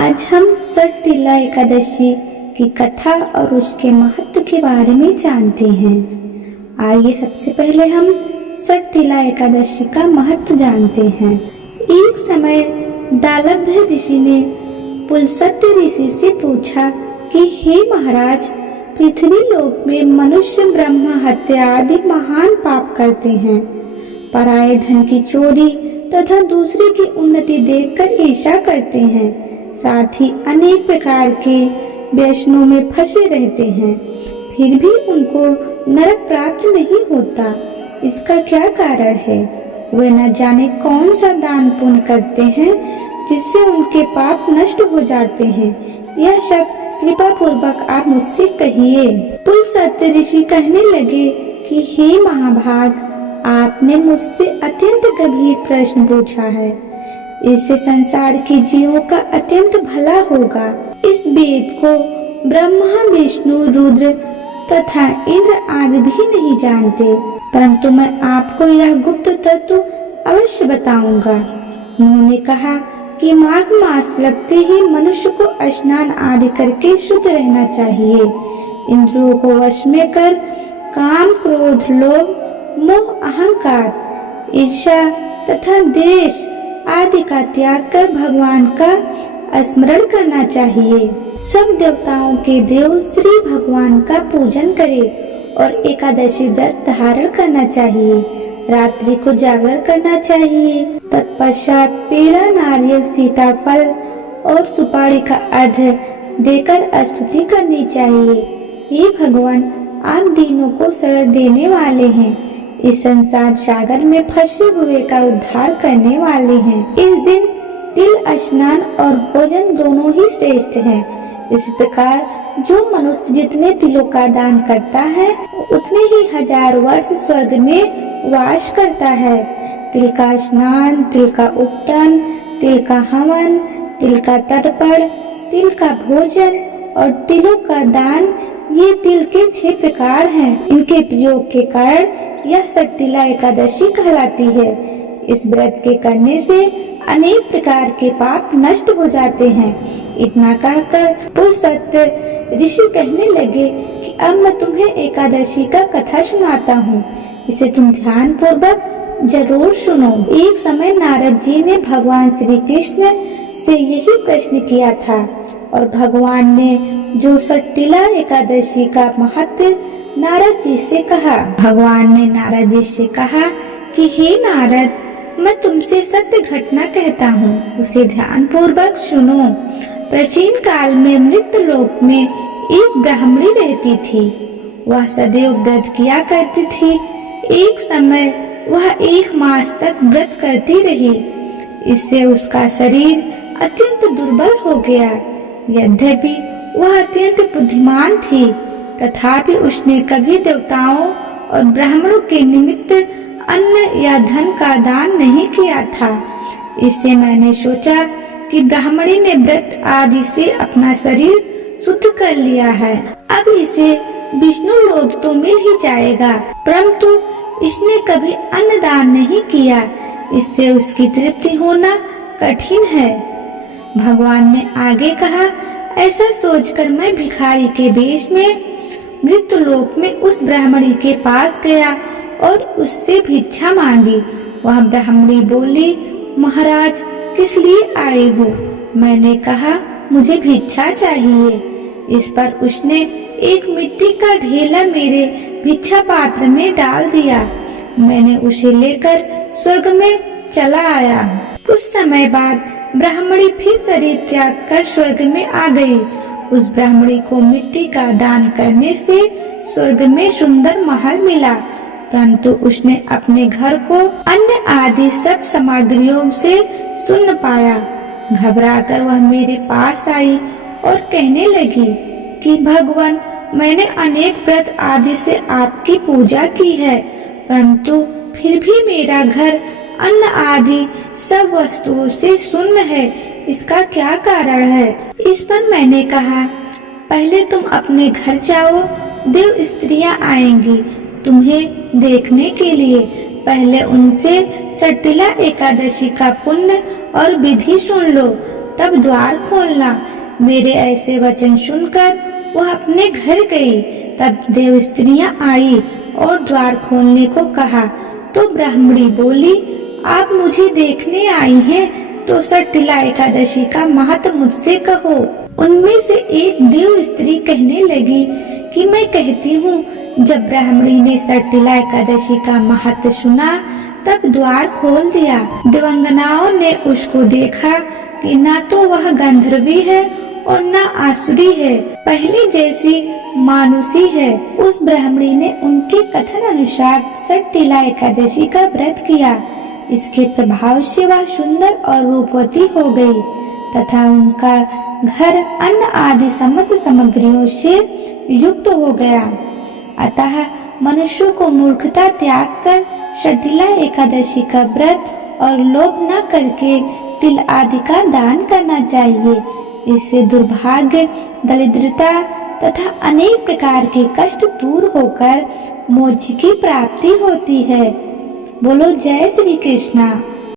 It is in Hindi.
आज हम सटतिला एकादशी की कथा और उसके महत्व के बारे में जानते हैं। आइए सबसे पहले हम सटतिला एकादशी का महत्व जानते हैं। एक समय दालभ्य ऋषि ने पुलस्त्य ऋषि से पूछा कि हे महाराज, पृथ्वी लोक में मनुष्य ब्रह्म हत्या आदि महान पाप करते हैं, पराये धन की चोरी तथा दूसरे की उन्नति देखकर ईर्ष्या करते हैं, साथ ही अनेक प्रकार के व्यसनों में फंसे रहते हैं, फिर भी उनको नरक प्राप्त नहीं होता। इसका क्या कारण है? वे न जाने कौन सा दान पुण्य करते हैं जिससे उनके पाप नष्ट हो जाते हैं। यह सब कृपा पूर्वक आप मुझसे कहिए। पुलस्त्य ऋषि कहने लगे कि हे महाभाग, आपने मुझसे अत्यंत गंभीर प्रश्न पूछा है। इससे संसार के जीवों का अत्यंत भला होगा। इस वेद को ब्रह्मा, विष्णु, रुद्र तथा इंद्र आदि भी नहीं जानते, परंतु मैं आपको यह गुप्त तत्व अवश्य बताऊंगा। उन्होंने कहा कि माघ मास लगते ही मनुष्य को स्नान आदि करके शुद्ध रहना चाहिए। इंद्रियों को वश में कर काम, क्रोध, लोभ, मोह, अहंकार, ईर्ष्या तथा द्वेष आदि का त्याग कर भगवान का स्मरण करना चाहिए। सब देवताओं के देव श्री भगवान का पूजन करे और एकादशी व्रत धारण करना चाहिए। रात्रि को जागरण करना चाहिए। तत्पश्चात पेड़ा, नारियल, सीताफल और सुपारी का अर्घ्य देकर स्तुति करनी चाहिए। ये भगवान, आप दीनों को शरण देने वाले हैं, इस संसार सागर में फंसे हुए का उद्धार करने वाले हैं। इस दिन तिल स्नान और भोजन दोनों ही श्रेष्ठ हैं। इस प्रकार जो मनुष्य जितने तिलों का दान करता है उतने ही 1000 वर्ष स्वर्ग में वास करता है। तिल का स्नान, तिल का उपटन, तिल का हवन, तिल का तर्पण, तिल का भोजन और तिलों का दान, ये तिल के 6 प्रकार हैं। इनके प्रयोग के कारण यह सटतिला एकादशी कहलाती है। इस व्रत के करने से अनेक प्रकार के पाप नष्ट हो जाते हैं। इतना कहकर पुलस्त्य ऋषि कहने लगे कि अब मैं तुम्हें एकादशी का कथा सुनाता हूँ, इसे तुम ध्यान पूर्वक जरूर सुनो। एक समय नारद जी ने भगवान श्री कृष्ण से यही प्रश्न किया था और भगवान ने जो सटतिला एकादशी का महत्व नारद जी से कहा। भगवान ने नारद जी से कहा कि हे नारद, मैं तुमसे सत्य घटना कहता हूँ, उसे ध्यान पूर्वक सुनो। प्राचीन काल में मृत्यु लोक में एक ब्राह्मणी रहती थी। वह सदैव व्रत किया करती थी। एक समय वह 1 मास तक व्रत करती रही। इससे उसका शरीर अत्यंत दुर्बल हो गया। यद्यपि वह अत्यंत बुद्धिमान थी, तथापि उसने कभी देवताओं और ब्राह्मणों के निमित्त अन्न या धन का दान नहीं किया था। इससे मैंने सोचा कि ब्राह्मणी ने व्रत आदि से अपना शरीर शुद्ध कर लिया है, अब इसे विष्णु लोक तो मिल ही जाएगा, परंतु इसने कभी अन्न दान नहीं किया, इससे उसकी तृप्ति होना कठिन है। भगवान ने आगे कहा, ऐसा सोचकर मैं भिखारी के वेश में मृत्यु लोक में उस ब्राह्मणी के पास गया और उससे भिक्षा मांगी। वह ब्राह्मणी बोली, महाराज, किस लिए आए हो? मैंने कहा, मुझे भिक्षा चाहिए। इस पर उसने एक मिट्टी का ढेला मेरे भिक्षा पात्र में डाल दिया। मैंने उसे लेकर स्वर्ग में चला आया। कुछ समय बाद ब्राह्मणी फिर शरीर त्याग कर स्वर्ग में आ गई। उस ब्राह्मणी को मिट्टी का दान करने से स्वर्ग में सुंदर महल मिला, परंतु उसने अपने घर को अन्न आदि सब सामग्रियों से शून्य पाया। घबराकर वह मेरे पास आई और कहने लगी कि भगवान, मैंने अनेक व्रत आदि से आपकी पूजा की है, परंतु फिर भी मेरा घर अन्न आदि सब वस्तुओं से शून्य है। इसका क्या कारण है? इस पर मैंने कहा, पहले तुम अपने घर जाओ, देव स्त्रियां आएंगी तुम्हें देखने के लिए। पहले उनसे सटतिला एकादशी का पुण्य और विधि सुन लो, तब द्वार खोलना। मेरे ऐसे वचन सुनकर वह अपने घर गई। तब देव स्त्रियां आई और द्वार खोलने को कहा तो ब्राह्मणी बोली, आप मुझे देखने आई हैं तो सटतिला एकादशी का महत्व मुझसे कहो। उनमें से एक देव स्त्री कहने लगी कि मैं कहती हूँ, जब ब्राह्मणी ने सटतिला एकादशी का महत्व सुना तब द्वार खोल दिया। देवांगनाओं ने उसको देखा कि ना तो वह गंधर्वी है और ना आसुरी है, पहले जैसी मानुषी है। उस ब्राह्मणी ने उनके कथन अनुसार सटतिला एकादशी का व्रत किया। इसके प्रभाव से वह सुंदर और रूपवती हो गई तथा उनका घर अन्न आदि समस्त सामग्रियों से युक्त हो गया। अतः मनुष्यों को मूर्खता त्याग कर सटतिला एकादशी का व्रत और लोभ न करके तिल आदि का दान करना चाहिए। इससे दुर्भाग्य, दरिद्रता तथा अनेक प्रकार के कष्ट दूर होकर मोक्ष की प्राप्ति होती है। बोलो जय श्री कृष्णा।